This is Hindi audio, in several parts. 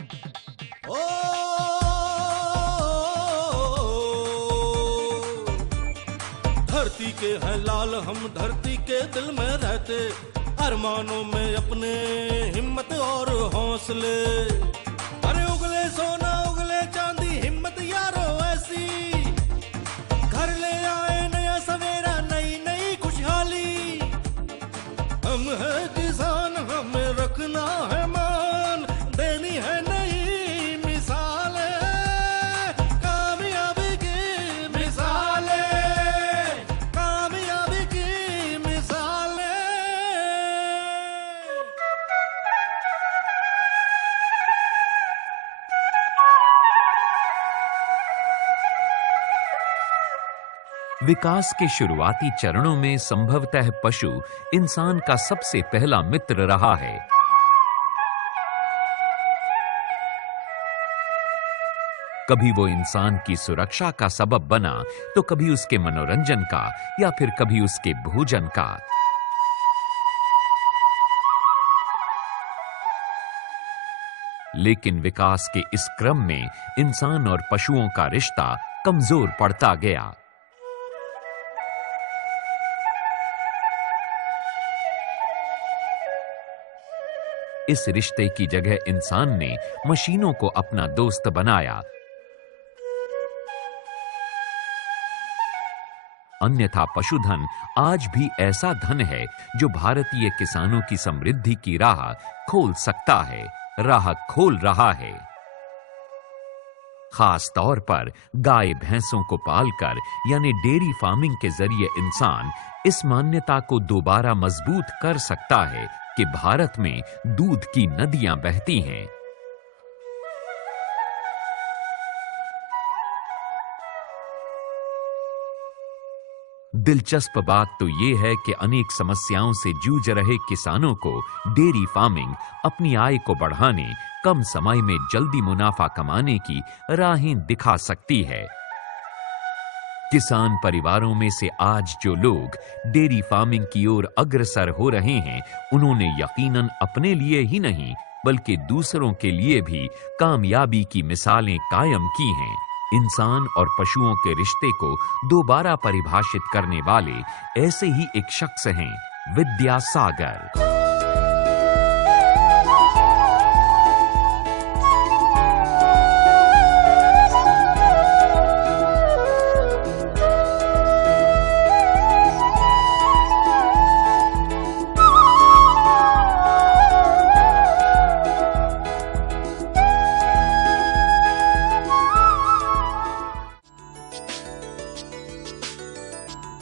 ओ धरती के हैं लाल हम, धरती के दिल में रहते, अरमानों में अपने हिम्मत और हौसले। अरे उगले सोना उगले चांदी, हिम्मत यारो ऐसी, घर ले आए नया सवेरा, नई नई खुशहाली। हम है किसान, हमें रखना है मान, देनी है नई मिसालें, कामयाबी की मिसालें, कामयाबी की मिसालें। विकास के शुरुआती चरणों में संभवतः पशु इंसान का सबसे पहला मित्र रहा है। कभी वो इंसान की सुरक्षा का सबब बना, तो कभी उसके मनोरंजन का, या फिर कभी उसके भोजन का। लेकिन विकास के इस क्रम में इंसान और पशुओं का रिश्ता कमजोर पड़ता गया। इस रिश्ते की जगह इंसान ने मशीनों को अपना दोस्त बनाया। अन्यथा पशुधन आज भी ऐसा धन है जो भारतीय किसानों की समृद्धि की राह खोल सकता है, राह खोल रहा है। खास तौर पर गाय भैंसों को पालकर यानी डेयरी फार्मिंग के जरिए इंसान इस मान्यता को दोबारा मजबूत कर सकता है कि भारत में दूध की नदियां बहती हैं। दिलचस्प बात तो ये है कि अनेक समस्याओं से जूझ रहे किसानों को डेयरी फार्मिंग अपनी आय को बढ़ाने, कम समय में जल्दी मुनाफा कमाने की राहें दिखा सकती है। किसान परिवारों में से आज जो लोग डेयरी फार्मिंग की ओर अग्रसर हो रहे हैं, उन्होंने यकीनन अपने लिए ही नहीं बल्कि दूसरों के लिए भी कामयाबी की मिसालें कायम की हैं। इंसान और पशुओं के रिश्ते को दोबारा परिभाषित करने वाले ऐसे ही एक शख्स हैं विद्यासागर।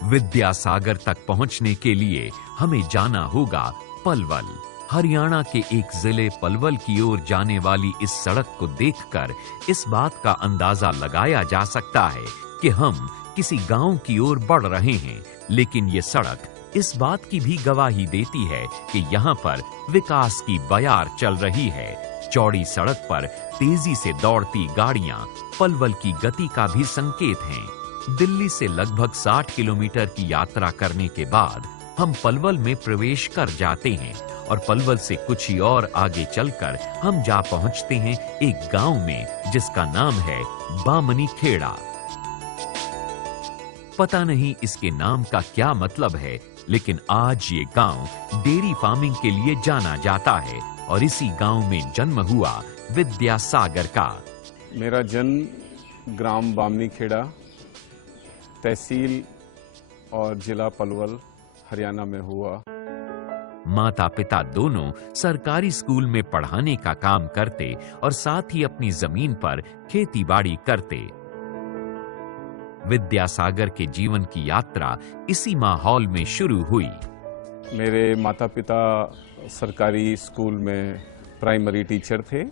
विद्यासागर तक पहुंचने के लिए हमें जाना होगा पलवल। हरियाणा के एक जिले पलवल की ओर जाने वाली इस सड़क को देखकर इस बात का अंदाजा लगाया जा सकता है कि हम किसी गांव की ओर बढ़ रहे हैं। लेकिन ये सड़क इस बात की भी गवाही देती है कि यहाँ पर विकास की बयार चल रही है। चौड़ी सड़क पर तेजी से दौड़ती गाड़ियां पलवल की गति का भी संकेत हैं। दिल्ली से लगभग 60 किलोमीटर की यात्रा करने के बाद हम पलवल में प्रवेश कर जाते हैं और पलवल से कुछ ही और आगे चलकर हम जा पहुंचते हैं एक गांव में जिसका नाम है बामनी खेड़ा। पता नहीं इसके नाम का क्या मतलब है, लेकिन आज ये गांव डेयरी फार्मिंग के लिए जाना जाता है और इसी गांव में जन्म हुआ विद्यासागर का। मेरा जन्म ग्राम बामनी खेड़ा, तहसील और जिला पलवल, हरियाणा में हुआ। माता पिता दोनों सरकारी स्कूल में पढ़ाने का काम करते और साथ ही अपनी जमीन पर खेती बाड़ी करते। विद्यासागर के जीवन की यात्रा इसी माहौल में शुरू हुई। मेरे माता पिता सरकारी स्कूल में प्राइमरी टीचर थे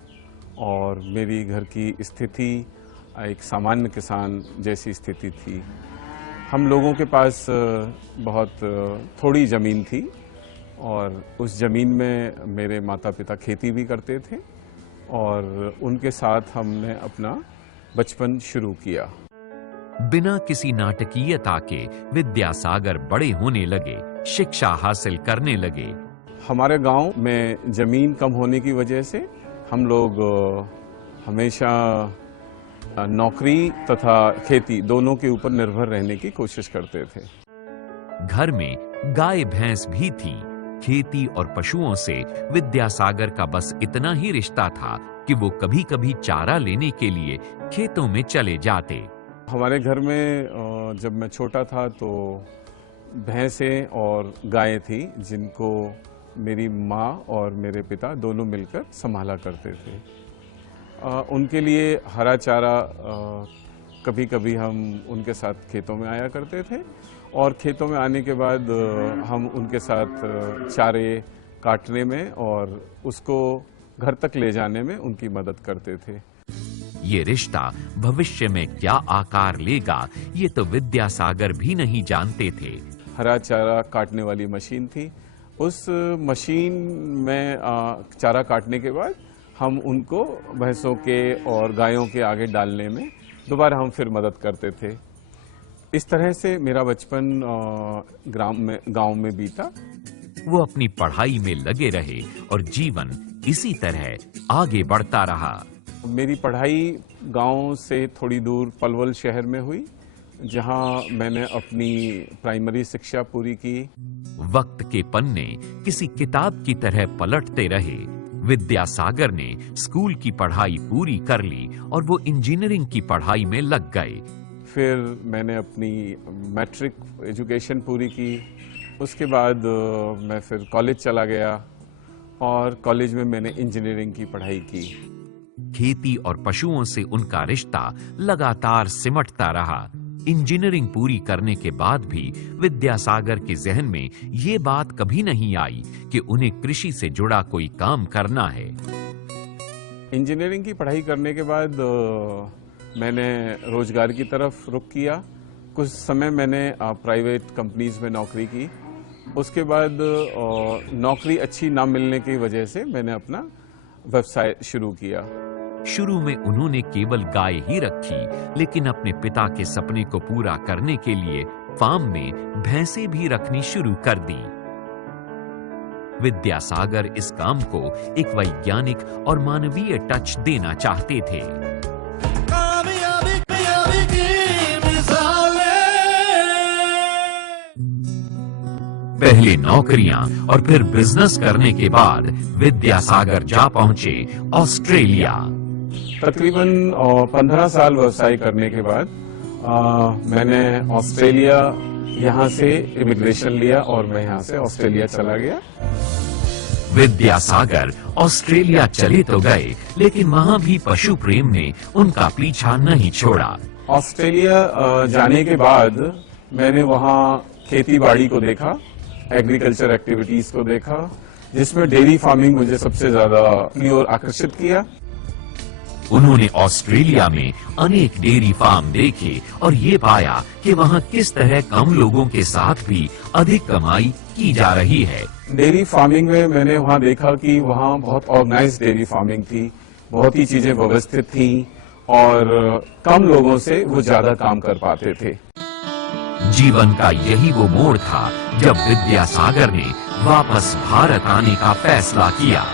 और मेरी घर की स्थिति एक सामान्य किसान जैसी स्थिति थी। हम लोगों के पास बहुत थोड़ी ज़मीन थी और उस ज़मीन में मेरे माता पिता खेती भी करते थे और उनके साथ हमने अपना बचपन शुरू किया। बिना किसी नाटकीयता के विद्यासागर बड़े होने लगे, शिक्षा हासिल करने लगे। हमारे गांव में ज़मीन कम होने की वजह से हम लोग हमेशा नौकरी तथा खेती दोनों के ऊपर निर्भर रहने की कोशिश करते थे। घर में गाय भैंस भी थी। खेती और पशुओं से विद्यासागर का बस इतना ही रिश्ता था कि वो कभी-कभी चारा लेने के लिए खेतों में चले जाते। हमारे घर में जब मैं छोटा था तो भैंसें और गायें थी जिनको मेरी माँ और मेरे पिता दोनों मिलकर संभाला करते थे। उनके लिए हरा चारा कभी-कभी हम उनके साथ खेतों में आया करते थे और खेतों में आने के बाद हम उनके साथ चारे काटने में और उसको घर तक ले जाने में उनकी मदद करते थे। ये रिश्ता भविष्य में क्या आकार लेगा, ये तो विद्यासागर भी नहीं जानते थे। हरा चारा काटने वाली मशीन थी। उस मशीन में चारा काटने के बाद हम उनको भैंसों के और गायों के आगे डालने में दोबारा हम फिर मदद करते थे। इस तरह से मेरा बचपन गांव में बीता। वो अपनी पढ़ाई में लगे रहे और जीवन इसी तरह आगे बढ़ता रहा। मेरी पढ़ाई गांव से थोड़ी दूर पलवल शहर में हुई, जहां मैंने अपनी प्राइमरी शिक्षा पूरी की। वक्त के पन्ने किसी किताब की तरह पलटते रहे। विद्यासागर ने स्कूल की पढ़ाई पूरी कर ली और वो इंजीनियरिंग की पढ़ाई में लग गए। फिर मैंने अपनी मैट्रिक एजुकेशन पूरी की। उसके बाद मैं फिर कॉलेज चला गया और कॉलेज में मैंने इंजीनियरिंग की पढ़ाई की। खेती और पशुओं से उनका रिश्ता लगातार सिमटता रहा। इंजीनियरिंग पूरी करने के बाद भी विद्यासागर के जहन में ये बात कभी नहीं आई कि उन्हें कृषि से जुड़ा कोई काम करना है। इंजीनियरिंग की पढ़ाई करने के बाद मैंने रोजगार की तरफ रुख किया। कुछ समय मैंने प्राइवेट कंपनीज में नौकरी की। उसके बाद नौकरी अच्छी ना मिलने की वजह से मैंने अपना व्यवसाय शुरू किया। शुरू में उन्होंने केवल गाय ही रखी, लेकिन अपने पिता के सपने को पूरा करने के लिए फार्म में भैंसें भी रखनी शुरू कर दी। विद्यासागर इस काम को एक वैज्ञानिक और मानवीय टच देना चाहते थे। पहले नौकरियां और फिर बिजनेस करने के बाद विद्यासागर जा पहुंचे ऑस्ट्रेलिया। तकरीबन 15 साल व्यवसाय करने के बाद मैंने ऑस्ट्रेलिया यहाँ से इमिग्रेशन लिया और मैं यहाँ से ऑस्ट्रेलिया चला गया। विद्यासागर ऑस्ट्रेलिया चले तो गए, लेकिन वहाँ भी पशु प्रेम ने उनका पीछा नहीं छोड़ा। ऑस्ट्रेलिया जाने के बाद मैंने वहाँ खेती बाड़ी को देखा, एग्रीकल्चर एक्टिविटीज को देखा, जिसमें डेयरी फार्मिंग मुझे सबसे ज्यादा अपनी ओर आकर्षित किया। उन्होंने ऑस्ट्रेलिया में अनेक डेयरी फार्म देखे और ये पाया कि वहाँ किस तरह कम लोगों के साथ भी अधिक कमाई की जा रही है। डेयरी फार्मिंग में मैंने वहाँ देखा कि वहाँ बहुत ऑर्गेनाइज्ड डेयरी फार्मिंग थी, बहुत ही चीजें व्यवस्थित थी और कम लोगों से वो ज्यादा काम कर पाते थे। जीवन का यही वो मोड़ था जब विद्यासागर ने वापस भारत आने का फैसला किया।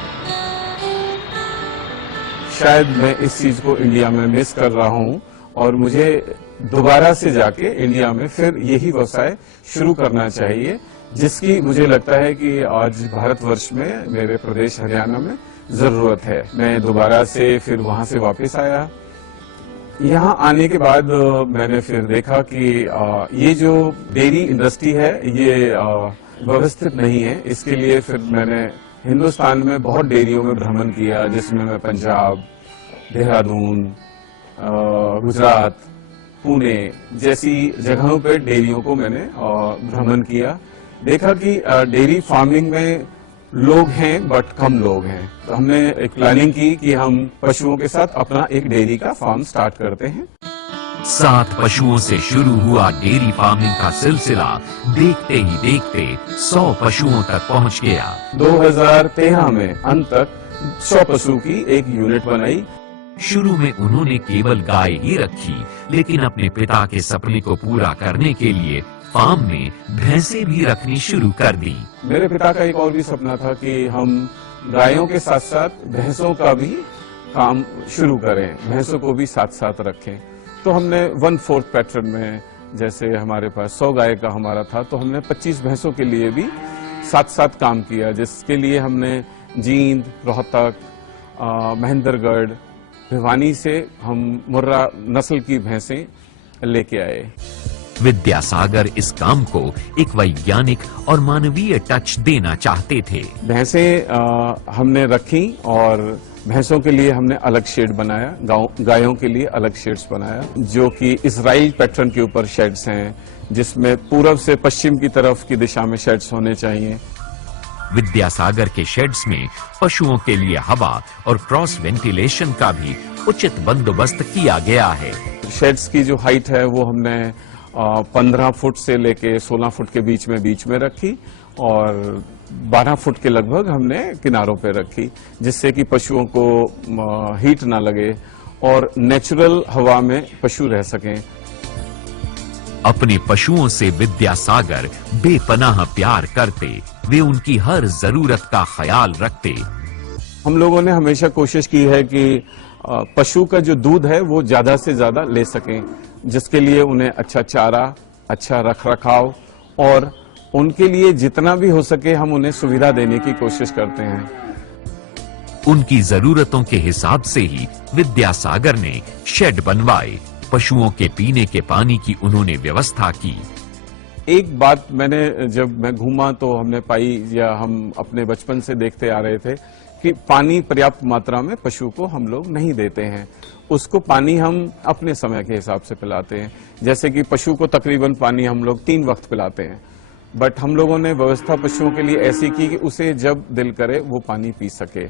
शायद मैं इस चीज को इंडिया में मिस कर रहा हूं और मुझे दोबारा से जाके इंडिया में फिर यही व्यवसाय शुरू करना चाहिए, जिसकी मुझे लगता है कि आज भारतवर्ष में, मेरे प्रदेश हरियाणा में जरूरत है। मैं दोबारा से फिर वहां से वापस आया। यहाँ आने के बाद मैंने फिर देखा कि ये जो डेयरी इंडस्ट्री है ये व्यवस्थित नहीं है। इसके लिए फिर मैंने हिंदुस्तान में बहुत डेयरियों में भ्रमण किया, जिसमें मैं पंजाब, देहरादून, गुजरात, पुणे जैसी जगहों पर डेयरियों को मैंने भ्रमण किया। देखा कि डेयरी फार्मिंग में लोग हैं बट कम लोग हैं। तो हमने एक प्लानिंग की कि हम पशुओं के साथ अपना एक डेयरी का फार्म स्टार्ट करते हैं। 7 पशुओं से शुरू हुआ डेयरी फार्मिंग का सिलसिला देखते ही देखते 100 पशुओं तक पहुंच गया। 2013 में अंत तक 100 पशु की एक यूनिट बनाई। शुरू में उन्होंने केवल गाय ही रखी, लेकिन अपने पिता के सपने को पूरा करने के लिए फार्म में भैंसें भी रखनी शुरू कर दी। मेरे पिता का एक और भी सपना था कि हम गायों के साथ साथ भैंसों का भी काम शुरू करें, भैंसों को भी साथ साथ रखें। तो हमने 1/4 पैटर्न में, जैसे हमारे पास 100 गाय का हमारा था, तो हमने 25 भैंसों के लिए भी साथ साथ काम किया, जिसके लिए हमने जींद, रोहतक, महेंद्रगढ़, भिवानी से हम मुर्रा नस्ल की भैंसें लेके आए। विद्यासागर इस काम को एक वैज्ञानिक और मानवीय टच देना चाहते थे। भैंसें हमने रखी और भैंसों के लिए हमने अलग शेड बनाया, गायों के लिए अलग शेड्स बनाया, जो कि इजराइल पैटर्न के ऊपर शेड्स हैं, जिसमें पूर्व से पश्चिम की तरफ की दिशा में शेड्स होने चाहिए। विद्यासागर के शेड्स में पशुओं के लिए हवा और क्रॉस वेंटिलेशन का भी उचित बंदोबस्त किया गया है। शेड्स की जो हाइट है वो हमने 15 फुट से लेके 16 फुट के बीच में रखी और 12 फुट के लगभग हमने किनारों पे रखी, जिससे कि पशुओं को हीट ना लगे और नेचुरल हवा में पशु रह सकें। अपने पशुओं से विद्यासागर बेपनाह प्यार करते, वे उनकी हर जरूरत का ख्याल रखते। हम लोगों ने हमेशा कोशिश की है कि पशु का जो दूध है वो ज्यादा से ज्यादा ले सकें, जिसके लिए उन्हें अच्छा चारा, अच्छा रखरखाव और उनके लिए जितना भी हो सके हम उन्हें सुविधा देने की कोशिश करते हैं। उनकी जरूरतों के हिसाब से ही विद्यासागर ने शेड बनवाए, पशुओं के पीने के पानी की उन्होंने व्यवस्था की। एक बात मैंने जब मैं घूमा तो हमने पाई, या हम अपने बचपन से देखते आ रहे थे, कि पानी पर्याप्त मात्रा में पशु को हम लोग नहीं देते हैं। उसको पानी हम अपने समय के हिसाब से पिलाते हैं, जैसे कि पशु को तकरीबन पानी हम लोग 3 वक्त पिलाते हैं, बट हम लोगों ने व्यवस्था पशुओं के लिए ऐसी की कि उसे जब दिल करे वो पानी पी सके।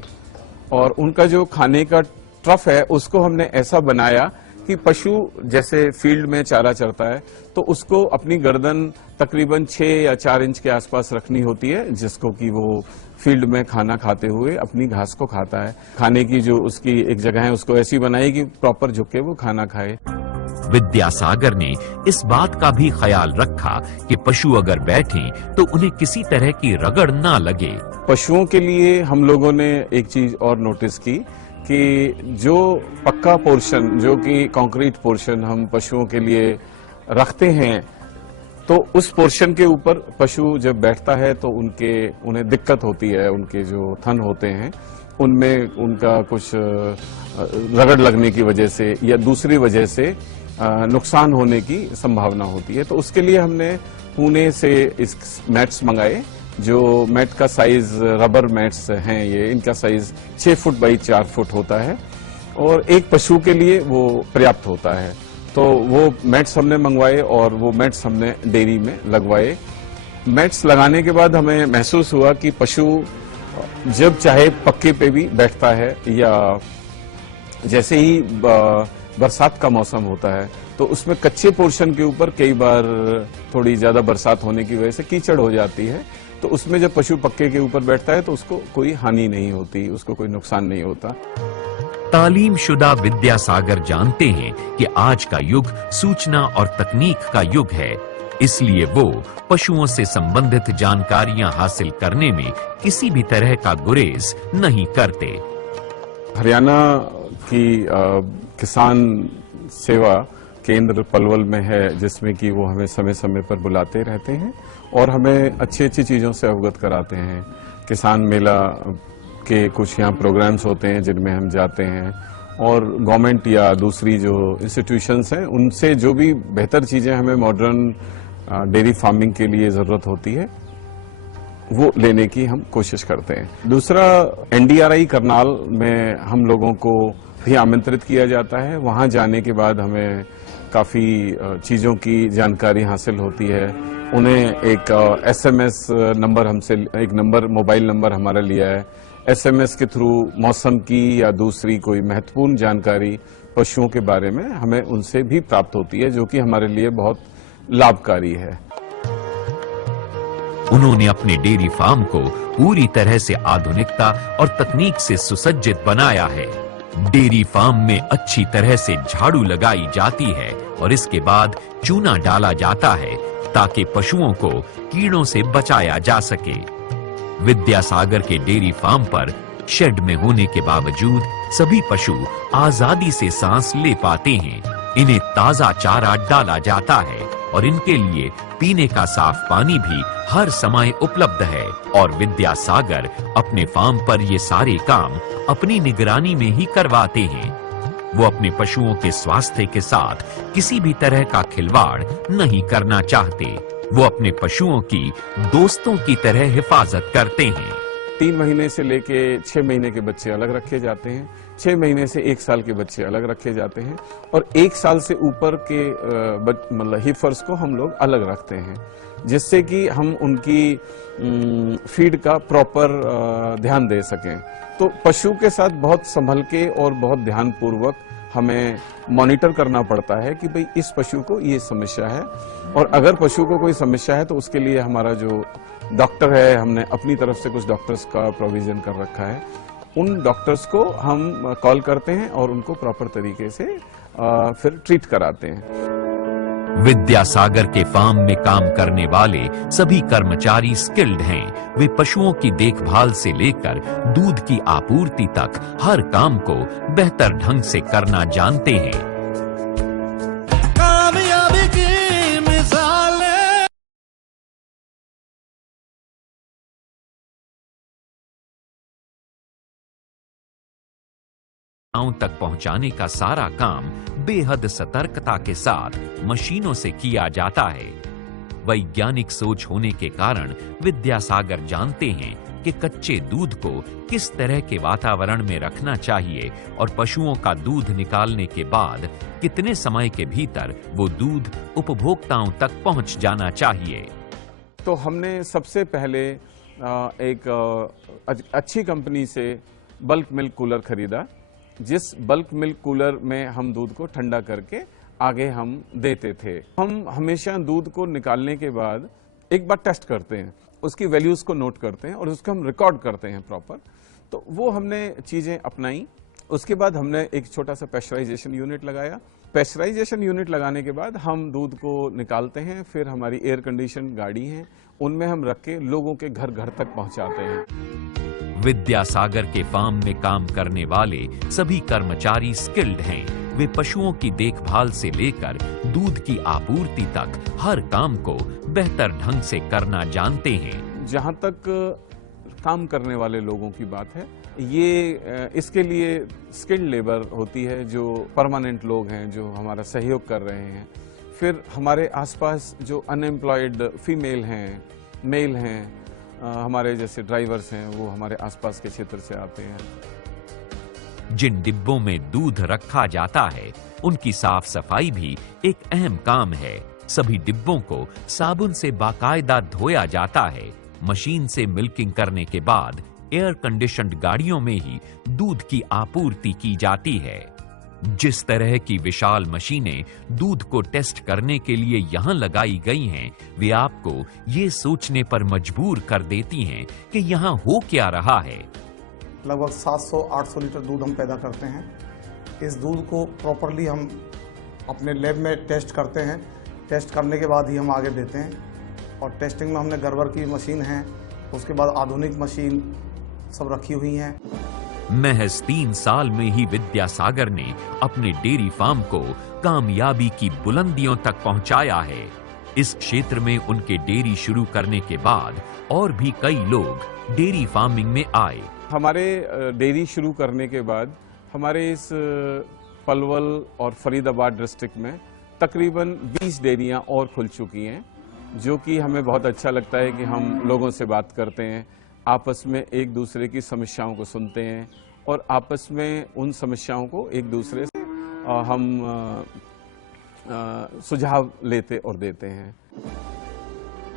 और उनका जो खाने का ट्रफ है उसको हमने ऐसा बनाया कि पशु जैसे फील्ड में चारा चरता है तो उसको अपनी गर्दन तकरीबन 6 या 4 इंच के आसपास रखनी होती है, जिसको कि वो फील्ड में खाना खाते हुए अपनी घास को खाता है। खाने की जो उसकी एक जगह है उसको ऐसी बनाई कि प्रॉपर झुक के वो खाना खाए। विद्यासागर ने इस बात का भी ख्याल रखा कि पशु अगर बैठें तो उन्हें किसी तरह की रगड़ ना लगे। पशुओं के लिए हम लोगों ने एक चीज और नोटिस की कि जो पक्का पोर्शन, जो कि कंक्रीट पोर्शन हम पशुओं के लिए रखते हैं, तो उस पोर्शन के ऊपर पशु जब बैठता है तो उन्हें दिक्कत होती है। उनके जो थन होते हैं उनमें उनका कुछ रगड़ लगने की वजह से या दूसरी वजह से नुकसान होने की संभावना होती है। तो उसके लिए हमने पुणे से इस मैट्स मंगाए, जो मैट का साइज, रबर मैट्स हैं ये, इनका साइज 6 फुट बाई 4 फुट होता है और एक पशु के लिए वो पर्याप्त होता है। तो वो मैट्स हमने मंगवाए और वो मैट्स हमने डेयरी में लगवाए। मैट्स लगाने के बाद हमें महसूस हुआ कि पशु जब चाहे पक्के पे भी बैठता है, या जैसे ही बरसात का मौसम होता है तो उसमें कच्चे पोर्शन के ऊपर कई बार थोड़ी ज्यादा बरसात होने की वजह से कीचड़ हो जाती है, तो उसमें जब पशु पक्के के ऊपर बैठता है तो उसको कोई हानि नहीं होती, उसको कोई नुकसान नहीं होता। तालीमशुदा विद्यासागर जानते हैं कि आज का युग सूचना और तकनीक का युग है, इसलिए वो पशुओं से संबंधित जानकारियां हासिल करने में किसी भी तरह का गुरेज नहीं करते। हरियाणा की किसान सेवा केंद्र पलवल में है, जिसमें कि वो हमें समय समय पर बुलाते रहते हैं और हमें अच्छी अच्छी चीजों से अवगत कराते हैं। किसान मेला के कुछ यहाँ प्रोग्राम्स होते हैं जिनमें हम जाते हैं, और गवर्नमेंट या दूसरी जो इंस्टीट्यूशंस हैं उनसे जो भी बेहतर चीजें हमें मॉडर्न डेयरी फार्मिंग के लिए जरूरत होती है वो लेने की हम कोशिश करते हैं। दूसरा, NDRI करनाल में हम लोगों को भी आमंत्रित किया जाता है। वहां जाने के बाद हमें काफी चीजों की जानकारी हासिल होती है। उन्हें एक SMS नंबर हमसे, एक नंबर, मोबाइल नंबर हमारा लिया है। SMS के थ्रू मौसम की या दूसरी कोई महत्वपूर्ण जानकारी पशुओं के बारे में हमें उनसे भी प्राप्त होती है, जो कि हमारे लिए बहुत लाभकारी है। उन्होंने अपने डेयरी फार्म को पूरी तरह से आधुनिकता और तकनीक से सुसज्जित बनाया है। डेयरी फार्म में अच्छी तरह से झाड़ू लगाई जाती है और इसके बाद चूना डाला जाता है ताकि पशुओं को कीड़ों से बचाया जा सके। विद्यासागर के डेयरी फार्म पर शेड में होने के बावजूद सभी पशु आजादी से सांस ले पाते हैं। इन्हें ताजा चारा डाला जाता है और इनके लिए पीने का साफ पानी भी हर समय उपलब्ध है। और विद्यासागर अपने फार्म पर ये सारे काम अपनी निगरानी में ही करवाते हैं। वो अपने पशुओं के स्वास्थ्य के साथ किसी भी तरह का खिलवाड़ नहीं करना चाहते। वो अपने पशुओं की दोस्तों की तरह हिफाजत करते हैं। 3 महीने से लेके 6 महीने के बच्चे अलग रखे जाते हैं, 6 महीने से 1 साल के बच्चे अलग रखे जाते हैं और 1 साल से ऊपर के मतलब हीफर्स को हम लोग अलग रखते हैं, जिससे कि हम उनकी फीड का प्रॉपर ध्यान दे सकें। तो पशु के साथ बहुत संभल के और बहुत ध्यानपूर्वक हमें मॉनिटर करना पड़ता है कि भाई इस पशु को ये समस्या है, और अगर पशु को कोई समस्या है तो उसके लिए हमारा जो डॉक्टर है, हमने अपनी तरफ से कुछ डॉक्टर्स का प्रोविजन कर रखा है। उन डॉक्टर्स को हम कॉल करते हैं और उनको प्रॉपर तरीके से फिर ट्रीट कराते हैं। विद्यासागर के फार्म में काम करने वाले सभी कर्मचारी स्किल्ड हैं। वे पशुओं की देखभाल से लेकर दूध की आपूर्ति तक हर काम को बेहतर ढंग से करना जानते हैं। कामयाबी की मिसालें गांव तक पहुंचाने का सारा काम बेहद सतर्कता के साथ मशीनों से किया जाता है। वैज्ञानिक सोच होने के कारण विद्यासागर जानते हैं कि कच्चे दूध को किस तरह के वातावरण में रखना चाहिए और पशुओं का दूध निकालने के बाद कितने समय के भीतर वो दूध उपभोक्ताओं तक पहुंच जाना चाहिए। तो हमने सबसे पहले एक अच्छी कंपनी से बल्क मिल्क कूलर खरीदा, जिस बल्क मिल्क कूलर में हम दूध को ठंडा करके आगे हम देते थे। हम हमेशा दूध को निकालने के बाद एक बार टेस्ट करते हैं, उसकी वैल्यूज को नोट करते हैं और उसको हम रिकॉर्ड करते हैं प्रॉपर। तो वो हमने चीजें अपनाई। उसके बाद हमने एक छोटा सा प्रेशराइजेशन यूनिट लगाया। प्रेशराइजेशन यूनिट लगाने के बाद हम दूध को निकालते हैं। फिर हमारी एयर कंडीशन गाड़ी है, उनमें हम रख के लोगों के घर घर तक पहुंचाते हैं। विद्यासागर के फार्म में काम करने वाले सभी कर्मचारी स्किल्ड हैं। वे पशुओं की देखभाल से लेकर दूध की आपूर्ति तक हर काम को बेहतर ढंग से करना जानते हैं। जहां तक काम करने वाले लोगों की बात है, ये इसके लिए स्किल्ड लेबर होती है, जो परमानेंट लोग हैं, जो हमारा सहयोग कर रहे हैं। फिर हमारे आसपास जो अनएम्प्लॉयड फीमेल हैं, मेल हैं, हमारे जैसे ड्राइवर्स हैं, वो हमारे आसपास के क्षेत्र से आते हैं। जिन डिब्बों में दूध रखा जाता है उनकी साफ सफाई भी एक अहम काम है। सभी डिब्बों को साबुन से बाकायदा धोया जाता है। मशीन से मिल्किंग करने के बाद एयर कंडीशन्ड गाड़ियों में ही दूध की आपूर्ति की जाती है। जिस तरह की विशाल मशीनें दूध को टेस्ट करने के लिए यहां लगाई गई हैं, वे आपको ये सोचने पर मजबूर कर देती हैं कि यहां हो क्या रहा है। लगभग 700-800 लीटर दूध हम पैदा करते हैं। इस दूध को प्रॉपरली हम अपने लैब में टेस्ट करते हैं। टेस्ट करने के बाद ही हम आगे देते हैं। और टेस्टिंग में हमने गर्वर की मशीन है, उसके बाद आधुनिक मशीन सब रखी हुई हैं। महज 3 साल में ही विद्यासागर ने अपने डेयरी फार्म को कामयाबी की बुलंदियों तक पहुंचाया है। इस क्षेत्र में उनके डेयरी शुरू करने के बाद और भी कई लोग डेयरी फार्मिंग में आए। हमारे डेयरी शुरू करने के बाद हमारे इस पलवल और फरीदाबाद डिस्ट्रिक्ट में तकरीबन 20 डेयरियां और खुल चुकी हैं, जो कि हमें बहुत अच्छा लगता है कि हम लोगों से बात करते हैं, आपस में एक दूसरे की समस्याओं को सुनते हैं और आपस में उन समस्याओं को एक दूसरे से हम सुझाव लेते और देते हैं।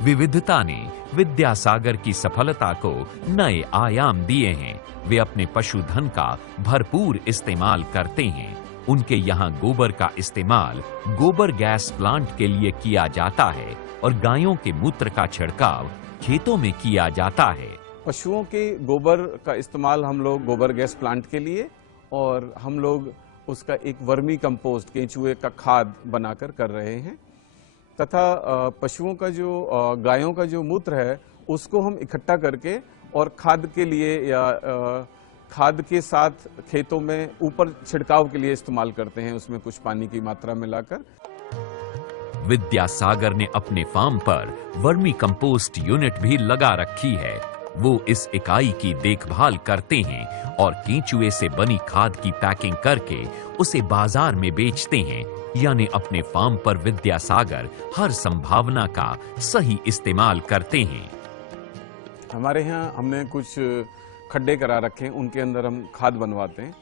विविधता ने विद्यासागर की सफलता को नए आयाम दिए हैं। वे अपने पशुधन का भरपूर इस्तेमाल करते हैं। उनके यहाँ गोबर का इस्तेमाल गोबर गैस प्लांट के लिए किया जाता है और गायों के मूत्र का छिड़काव खेतों में किया जाता है। पशुओं के गोबर का इस्तेमाल हम लोग गोबर गैस प्लांट के लिए, और हम लोग उसका एक वर्मी कंपोस्ट, केंचुए का खाद बनाकर कर रहे हैं। तथा पशुओं का जो गायों का जो मूत्र है उसको हम इकट्ठा करके और खाद के लिए या खाद के साथ खेतों में ऊपर छिड़काव के लिए इस्तेमाल करते हैं, उसमें कुछ पानी की मात्रा मिलाकर। विद्यासागर ने अपने फार्म पर वर्मी कंपोस्ट यूनिट भी लगा रखी है। वो इस इकाई की देखभाल करते हैं और केंचुए से बनी खाद की पैकिंग करके उसे बाजार में बेचते हैं। यानी अपने फार्म पर विद्यासागर हर संभावना का सही इस्तेमाल करते हैं। हमारे यहाँ हमने कुछ खड्डे करा रखे हैं, उनके अंदर हम खाद बनवाते हैं,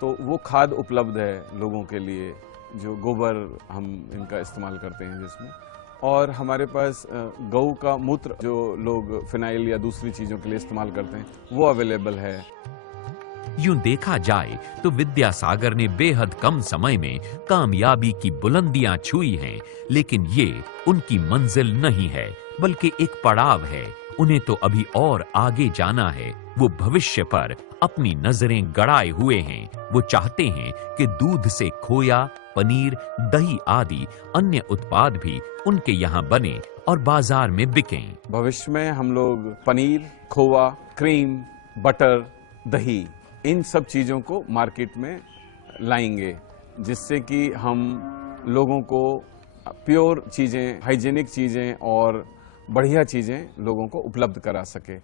तो वो खाद उपलब्ध है लोगों के लिए, जो गोबर हम इनका इस्तेमाल करते हैं जिसमें। और हमारे पास गऊ का मूत्र जो लोग फिनाइल या दूसरी चीजों के लिए इस्तेमाल करते हैं, वो अवेलेबल है। यूं देखा जाए तो विद्यासागर ने बेहद कम समय में कामयाबी की बुलंदियां छुई हैं, लेकिन ये उनकी मंजिल नहीं है बल्कि एक पड़ाव है। उन्हें तो अभी और आगे जाना है। वो भविष्य पर अपनी नजरें गड़ाए हुए हैं। वो चाहते हैं कि दूध से खोया, पनीर, दही आदि अन्य उत्पाद भी उनके यहाँ बने और बाजार में बिकें। भविष्य में हम लोग पनीर, खोवा, क्रीम, बटर, दही, इन सब चीजों को मार्केट में लाएंगे, जिससे कि हम लोगों को प्योर चीजें, हाइजीनिक चीजें और बढ़िया चीजें लोगों को उपलब्ध करा सके।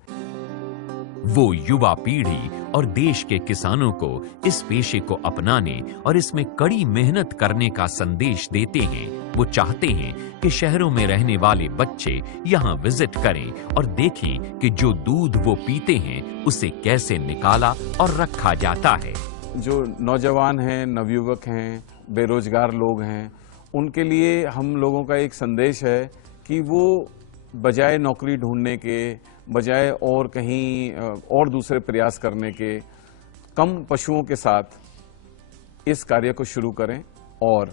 वो युवा पीढ़ी और देश के किसानों को इस पेशे को अपनाने और इसमें कड़ी मेहनत करने का संदेश देते हैं। वो चाहते हैं कि शहरों में रहने वाले बच्चे यहाँ विजिट करें और देखें कि जो दूध वो पीते हैं उसे कैसे निकाला और रखा जाता है। जो नौजवान हैं, नवयुवक हैं, बेरोजगार लोग हैं, उनके लिए हम लोगों का एक संदेश है कि वो बजाय नौकरी ढूंढने के, बजाय और कहीं और दूसरे प्रयास करने के, कम पशुओं के साथ इस कार्य को शुरू करें और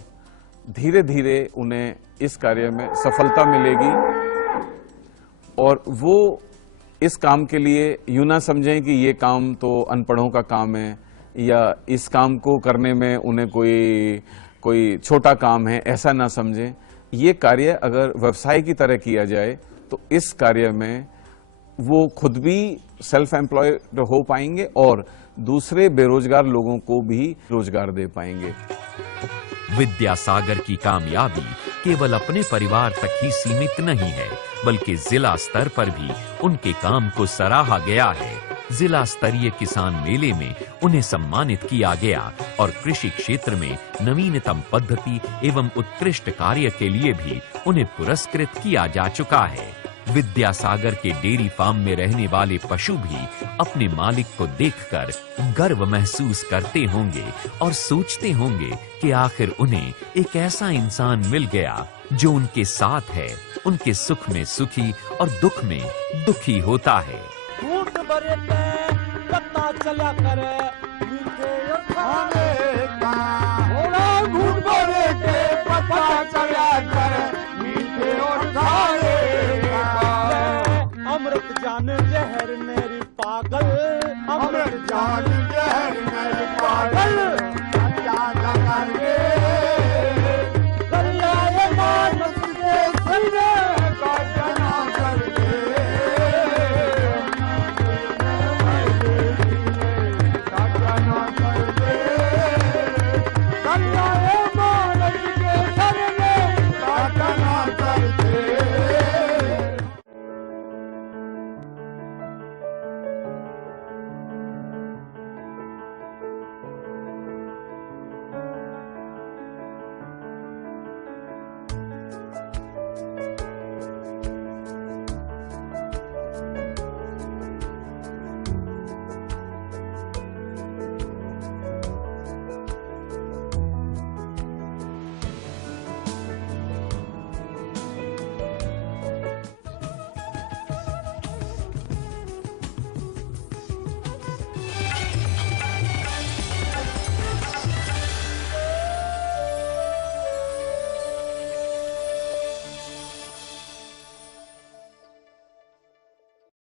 धीरे धीरे उन्हें इस कार्य में सफलता मिलेगी। और वो इस काम के लिए यूं ना समझें कि ये काम तो अनपढ़ों का काम है या इस काम को करने में उन्हें कोई छोटा काम है, ऐसा ना समझें। ये कार्य अगर व्यवसाय की तरह किया जाए तो इस कार्य में वो खुद भी सेल्फ एम्प्लॉयड हो पाएंगे और दूसरे बेरोजगार लोगों को भी रोजगार दे पाएंगे। विद्यासागर की कामयाबी केवल अपने परिवार तक ही सीमित नहीं है, बल्कि जिला स्तर पर भी उनके काम को सराहा गया है। जिला स्तरीय किसान मेले में उन्हें सम्मानित किया गया और कृषि क्षेत्र में नवीनतम पद्धति एवं उत्कृष्ट कार्य के लिए भी उन्हें पुरस्कृत किया जा चुका है। विद्यासागर के डेयरी फार्म में रहने वाले पशु भी अपने मालिक को देखकर गर्व महसूस करते होंगे और सोचते होंगे कि आखिर उन्हें एक ऐसा इंसान मिल गया जो उनके साथ है, उनके सुख में सुखी और दुख में दुखी होता है। घूट भरे पे पता चला करे मीठे और खाने का, थोड़ा घूट भरे पे पता चला करे मीठे और खाने का। अमृत जान जहर मेरी पागल, अमृत जान